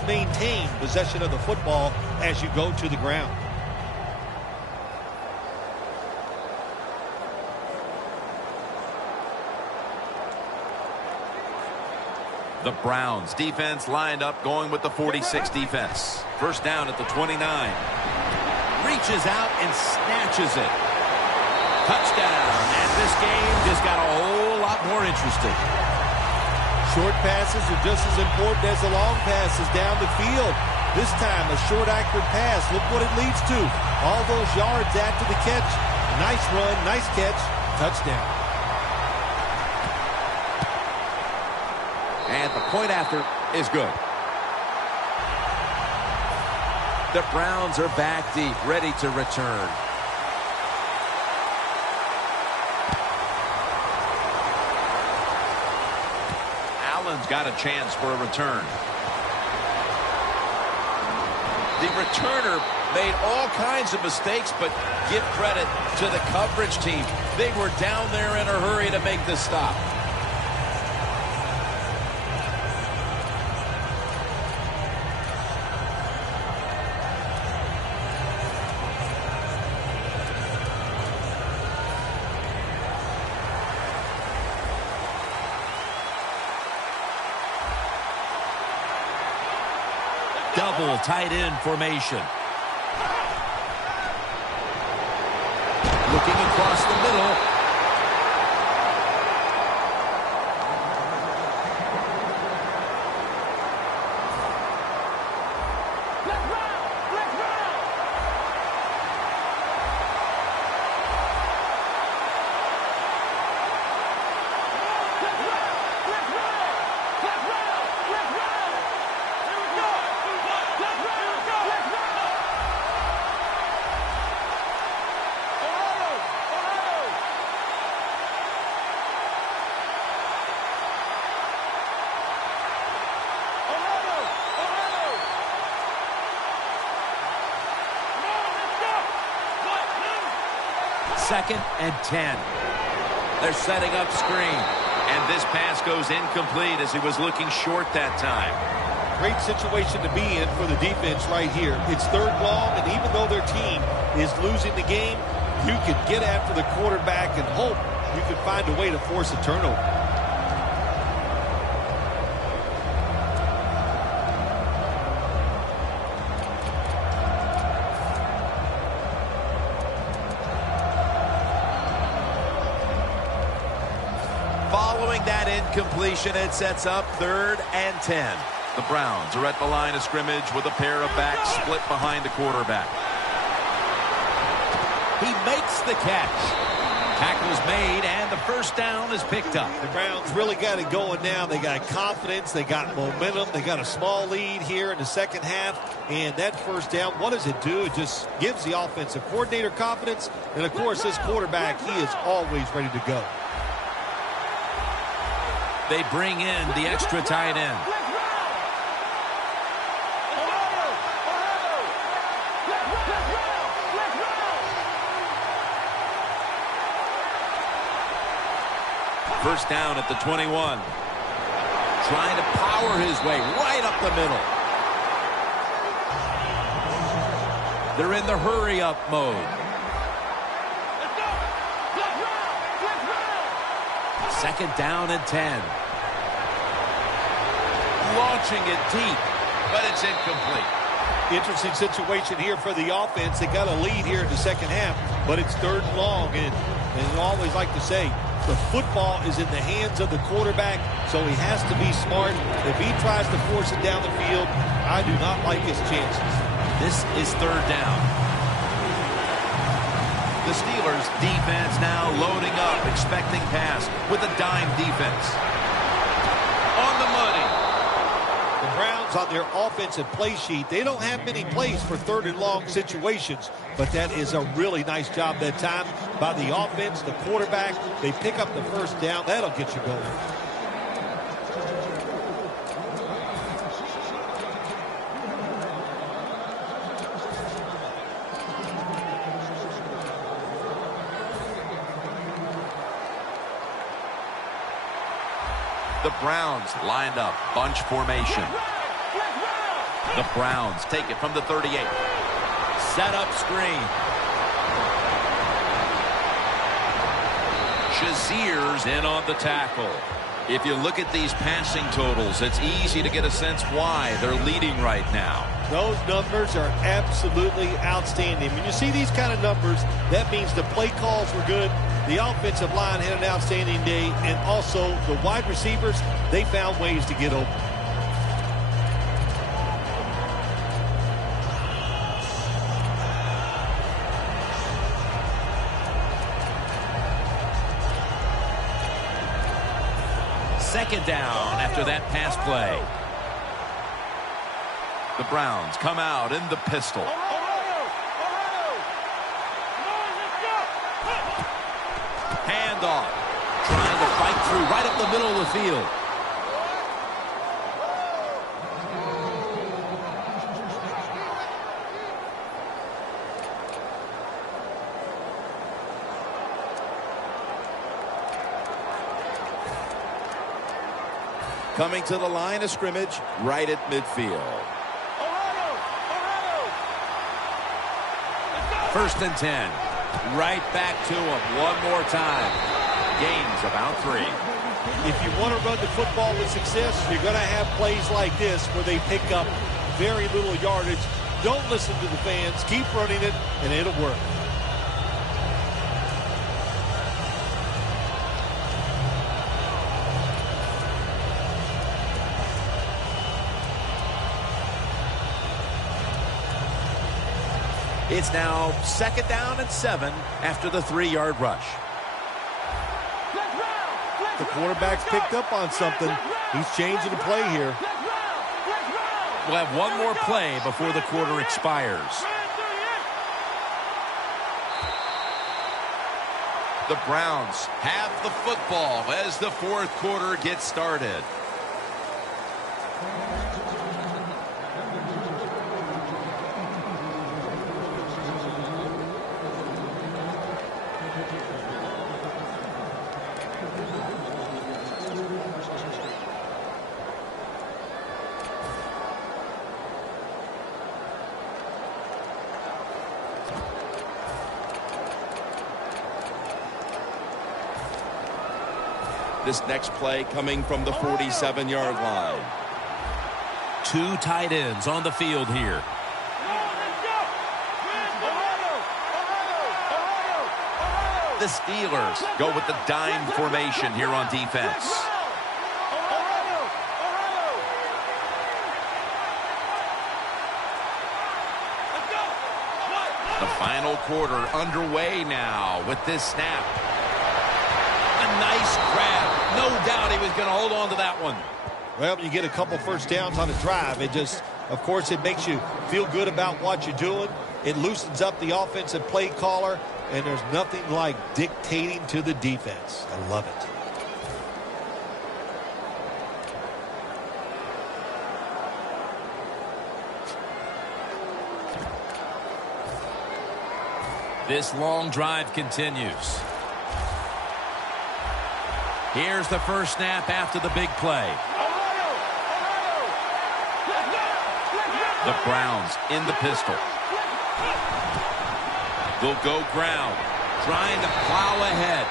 maintain possession of the football as you go to the ground. The Browns defense lined up going with the 46 defense. First down at the 29. Reaches out and snatches it. Touchdown. And this game just got a whole lot more interesting. Short passes are just as important as the long passes down the field. This time a short accurate pass. Look what it leads to. All those yards after the catch. Nice run, nice catch, touchdown. And the point after is good. The Browns are back deep, ready to return. Allen's got a chance for a return. The returner made all kinds of mistakes, but give credit to the coverage team. They were down there in a hurry to make this stop. Double tight end formation. Looking across the middle. Second and 10. They're setting up screen. And this pass goes incomplete as he was looking short that time. Great situation to be in for the defense right here. It's third long, and even though their team is losing the game, you can get after the quarterback and hope you can find a way to force a turnover. Following that incompletion, it sets up 3rd and 10. The Browns are at the line of scrimmage with a pair of backs split behind the quarterback. He makes the catch. Tackle's made, and the first down is picked up. The Browns really got it going now. They got confidence. They got momentum. They got a small lead here in the second half. And that first down, what does it do? It just gives the offensive coordinator confidence. And, of course, this quarterback, he is always ready to go. They bring in the extra tight end. First down at the 21. Trying to power his way right up the middle. They're in the hurry-up mode. Second down and 10. Launching it deep, but it's incomplete. Interesting situation here for the offense. They got a lead here in the second half, but it's third and long. And I always like to say, the football is in the hands of the quarterback, so he has to be smart. If he tries to force it down the field, I do not like his chances. This is third down. The Steelers defense now loading up, expecting pass with a dime defense. On the money. The Browns on their offensive play sheet, they don't have many plays for third and long situations, but that is a really nice job that time by the offense, the quarterback. They pick up the first down. That'll get you going. The Browns lined up, bunch formation. The Browns take it from the 38. Set up screen. Shazier's in on the tackle. If you look at these passing totals, it's easy to get a sense why they're leading right now. Those numbers are absolutely outstanding. When you see these kind of numbers, that means the play calls were good. The offensive line had an outstanding day, and also the wide receivers, they found ways to get open. Second down after that pass play. The Browns come out in the pistol. Handoff. Trying to fight through right up the middle of the field. Coming to the line of scrimmage, right at midfield. First and 10. Right back to him one more time. Gains about 3. If you want to run the football with success, you're going to have plays like this where they pick up very little yardage. Don't listen to the fans. Keep running it, and it'll work. It's now second down and 7 after the 3-yard rush. The quarterback's picked up on something. He's changing the play here. We'll have one more play before the quarter expires. The Browns have the football as the fourth quarter gets started. This next play coming from the 47-yard line. 2 tight ends on the field here. The Steelers go with the dime formation here on defense. The final quarter underway now with this snap. A nice grab. No doubt he was going to hold on to that one. Well, when you get a couple first downs on a drive, it just, of course, it makes you feel good about what you're doing. It loosens up the offensive play caller, and there's nothing like dictating to the defense. I love it. This long drive continues. Here's the first snap after the big play. The Browns in the pistol. They'll go ground, trying to plow ahead.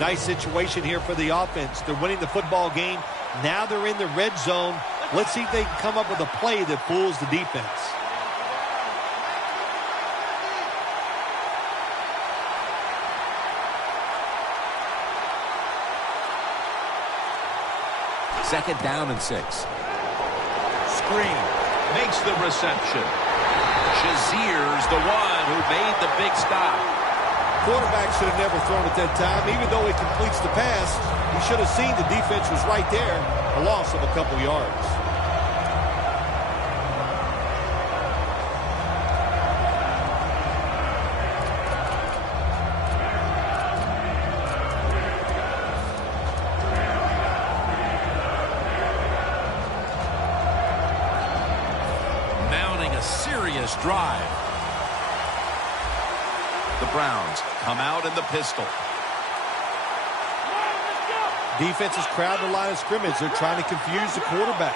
Nice situation here for the offense. They're winning the football game. Now they're in the red zone. Let's see if they can come up with a play that fools the defense. Second down and 6. Screen makes the reception. Shazier's the one who made the big stop. Quarterback should have never thrown at that time. Even though he completes the pass, he should have seen the defense was right there. A loss of a couple yards. Mounting a serious drive. The Browns come out in the pistol. Defense is crowding the line of scrimmage. They're trying to confuse the quarterback.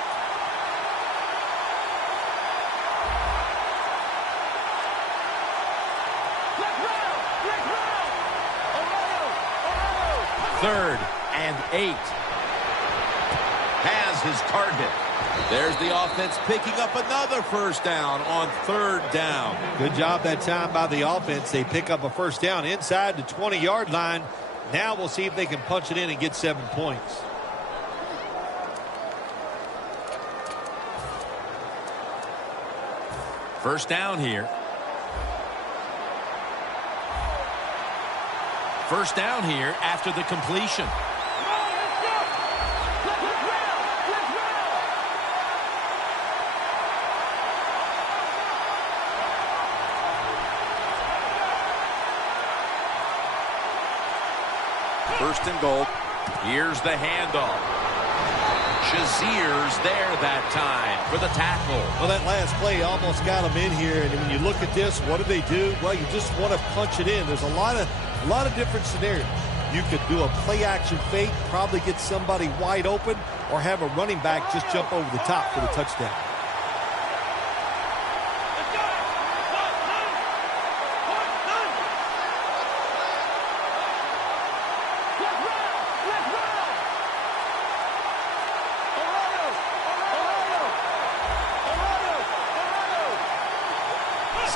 Third and 8. Has his target. There's the offense picking up another first down on third down. Good job that time by the offense. They pick up a first down inside the 20-yard line. Now we'll see if they can punch it in and get 7 points. First down here. First down here after the completion. First and goal. Here's the handoff. Shazier's there that time for the tackle. Well, that last play almost got them in here. And when you look at this, what do they do? Well, you just want to punch it in. There's a lot of different scenarios. You could do a play-action fake, probably get somebody wide open, or have a running back just jump over the top for the touchdown.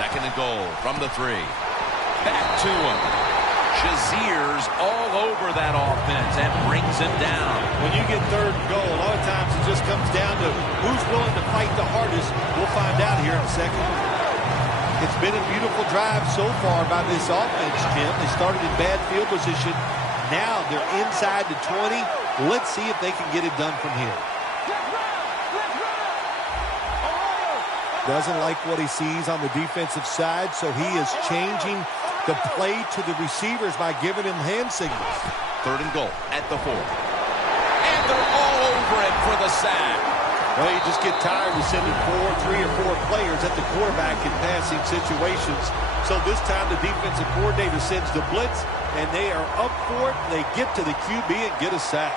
Second and goal from the 3. Back to him. Shazier's all over that offense and brings him down. When you get third and goal, a lot of times it just comes down to who's willing to fight the hardest. We'll find out here in a second. It's been a beautiful drive so far by this offense, Jim. They started in bad field position. Now they're inside the 20. Let's see if they can get it done from here. Doesn't like what he sees on the defensive side, so he is changing the play to the receivers by giving him hand signals. Third and goal at the 4. And they're all over it for the sack. Well, you just get tired of sending 3 or 4 players at the quarterback in passing situations. So this time the defensive coordinator sends the blitz, and they are up for it. They get to the QB and get a sack.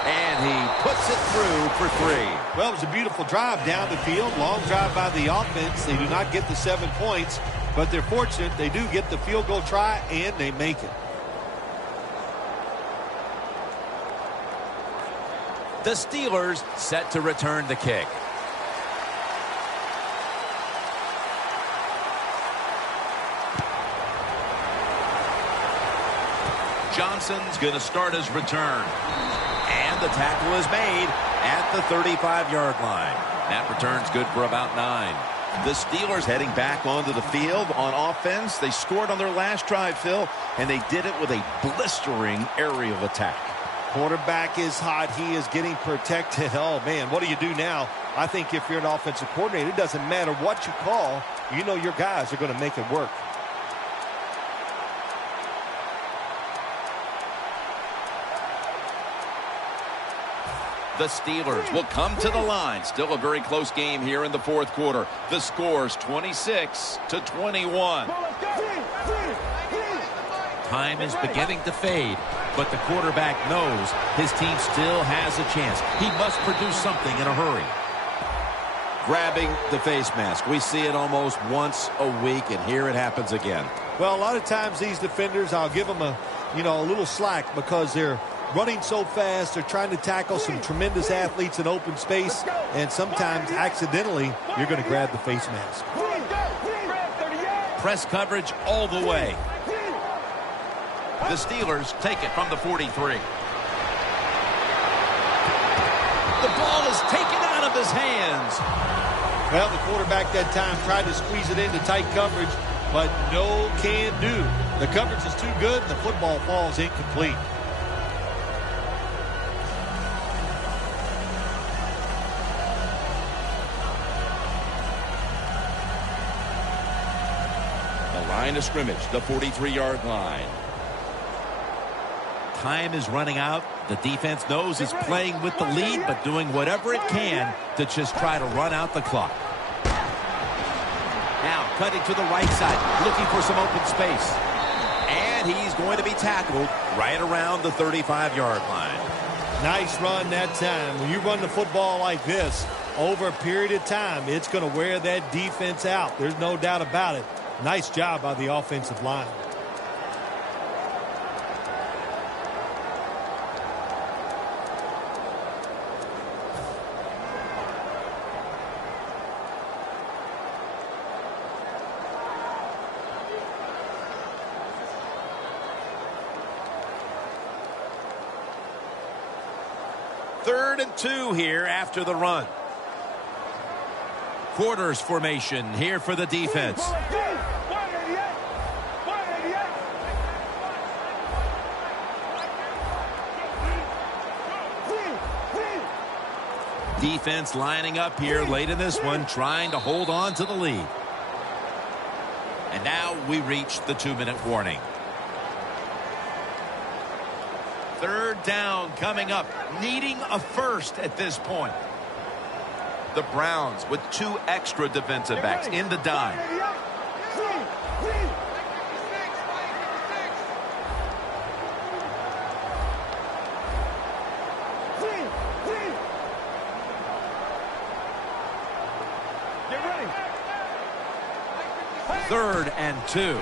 And he puts it through for 3. Well, it was a beautiful drive down the field. Long drive by the offense. They do not get the 7 points, but they're fortunate. They do get the field goal try, and they make it. The Steelers set to return the kick. Johnson's going to start his return. And the tackle is made at the 35-yard line. That return's good for about 9. The Steelers heading back onto the field on offense. They scored on their last drive, Phil, and they did it with a blistering aerial attack. Quarterback is hot. He is getting protected. Oh, man, what do you do now? I think if you're an offensive coordinator, it doesn't matter what you call. You know your guys are going to make it work. The Steelers will come to the line. Still a very close game here in the fourth quarter. The score's 26-21. Time is beginning to fade, but the quarterback knows his team still has a chance. He must produce something in a hurry. Grabbing the face mask. We see it almost once a week, and here it happens again. Well, a lot of times these defenders, I'll give them a little slack because they're running so fast. They're trying to tackle some tremendous athletes in open space, and sometimes accidentally you're going to grab the face mask. Press coverage all the way. The Steelers take it from the 43. The ball is taken out of his hands. Well, the quarterback that time tried to squeeze it into tight coverage, but no can do. The coverage is too good, and the football falls incomplete. The line of scrimmage, the 43-yard line. Time is running out. The defense knows it's playing with the lead, but doing whatever it can to just try to run out the clock. Now cutting to the right side, looking for some open space. And he's going to be tackled right around the 35-yard line. Nice run that time. When you run the football like this, over a period of time, it's going to wear that defense out. There's no doubt about it. Nice job by the offensive line. Third and 2 here after the run. Quarters formation here for the defense. Defense lining up here late in this one, trying to hold on to the lead. And now we reach the 2-minute warning. Third down coming up, needing a first at this point. The Browns with 2 extra defensive backs in the dime. Third and 2.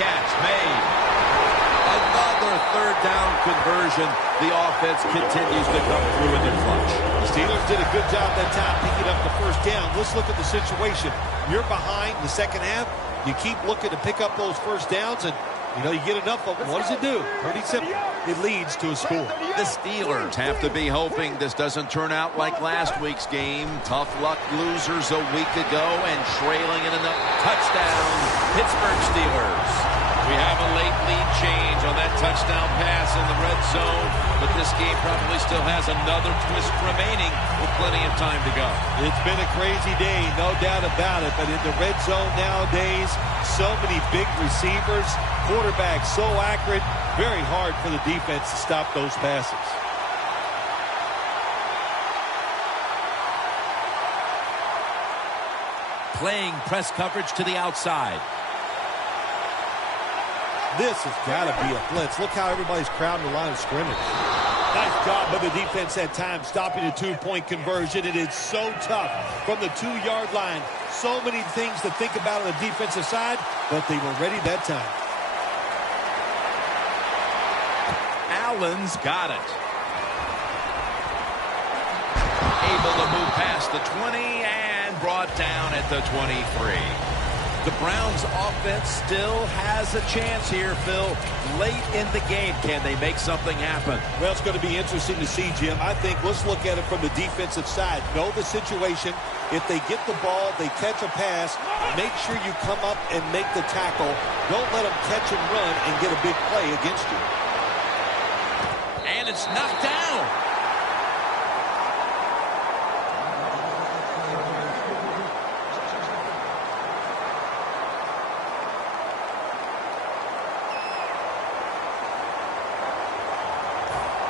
Catch made. Another third down conversion. The offense continues to come through in the clutch. The Steelers did a good job that time picking up the first down. Let's look at the situation. You're behind the second half. You keep looking to pick up those first downs, and you get enough of them. What does it do? Pretty simple. It leads to a score. The Steelers have to be hoping this doesn't turn out like last week's game. Tough luck losers a week ago and trailing in a touchdown. Pittsburgh Steelers. We have a late lead change on that touchdown pass in the red zone, but this game probably still has another twist remaining with plenty of time to go. It's been a crazy day, no doubt about it, but in the red zone nowadays, so many big receivers, quarterbacks so accurate, very hard for the defense to stop those passes. Playing press coverage to the outside. This has got to be a blitz. Look how everybody's crowding the line of scrimmage. Nice job by the defense that time, stopping a 2-point conversion. It is so tough from the 2-yard line. So many things to think about on the defensive side, but they were ready that time. Allen's got it. Able to move past the 20 and brought down at the 23. The Browns offense still has a chance here, Phil. Late in the game, can they make something happen? Well, it's going to be interesting to see, Jim. I think let's look at it from the defensive side. Know the situation. If they get the ball, they catch a pass, make sure you come up and make the tackle. Don't let them catch and run and get a big play against you. And it's knocked down.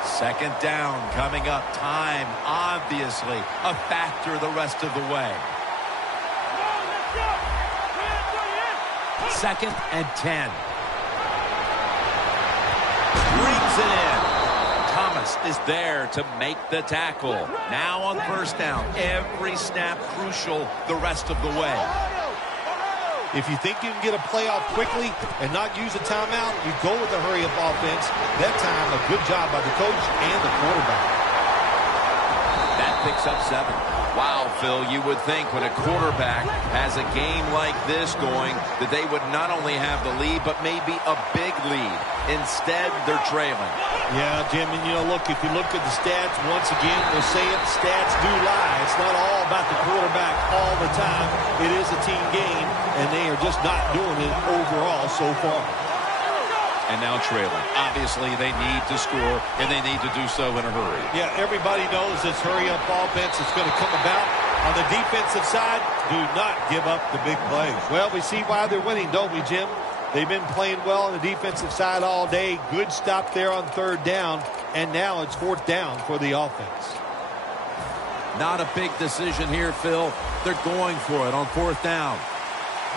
Second down coming up. Time, obviously, a factor the rest of the way. Second and 10. Brings it in. Thomas is there to make the tackle. Now on first down. Every snap crucial the rest of the way. If you think you can get a play off quickly and not use a timeout, you go with the hurry-up offense. That time, a good job by the coach and the quarterback. That picks up 7. Wow, Phil, you would think when a quarterback has a game like this going that they would not only have the lead, but maybe a big lead. Instead, they're trailing. Yeah, Jim, and look, if you look at the stats, once again, we'll say it, stats do lie. It's not all about the quarterback all the time. It is a team game, and they are just not doing it overall so far. And now trailing. Obviously, they need to score, and they need to do so in a hurry. Yeah, everybody knows this hurry-up offense is going to come about. On the defensive side, do not give up the big plays. Well, we see why they're winning, don't we, Jim? They've been playing well on the defensive side all day. Good stop there on third down, and now it's fourth down for the offense. Not a big decision here, Phil. They're going for it on fourth down.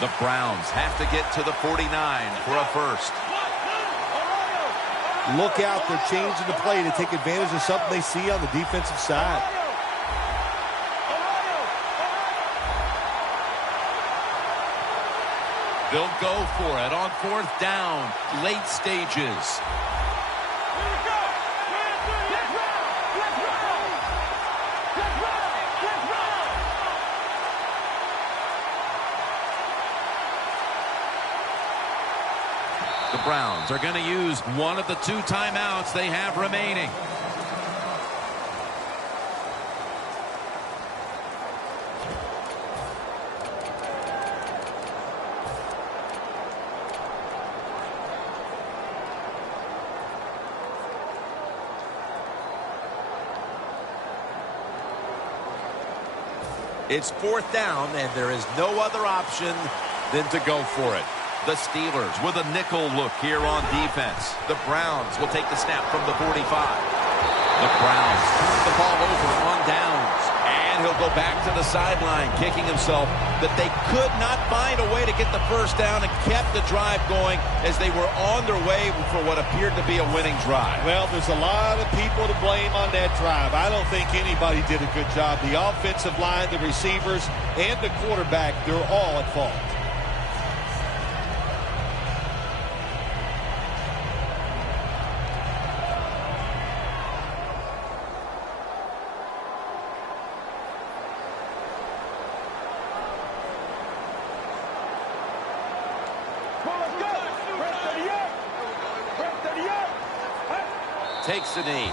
The Browns have to get to the 49 for a first. Look out, they're changing the play to take advantage of something they see on the defensive side. They'll go for it on fourth down, late stages. The Browns are going to use one of the 2 timeouts they have remaining. It's fourth down, and there is no other option than to go for it. The Steelers with a nickel look here on defense. The Browns will take the snap from the 45. The Browns turn the ball over on downs. And he'll go back to the sideline, kicking himself that they could not find a way to get the first down and kept the drive going as they were on their way for what appeared to be a winning drive. Well, there's a lot of people to blame on that drive. I don't think anybody did a good job. The offensive line, the receivers, and the quarterback, they're all at fault. Takes the knee.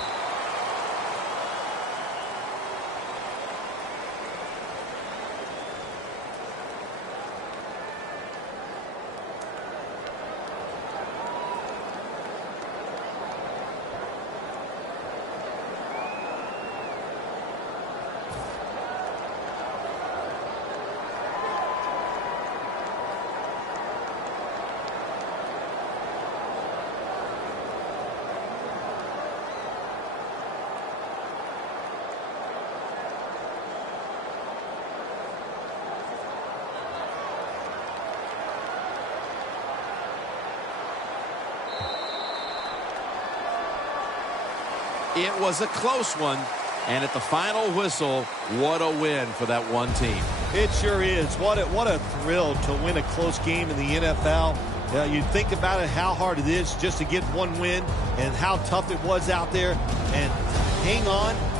It was a close one, and at the final whistle, what a win for that one team. It sure is. What a thrill to win a close game in the NFL. Yeah, you think about it, how hard it is just to get one win and how tough it was out there. And hang on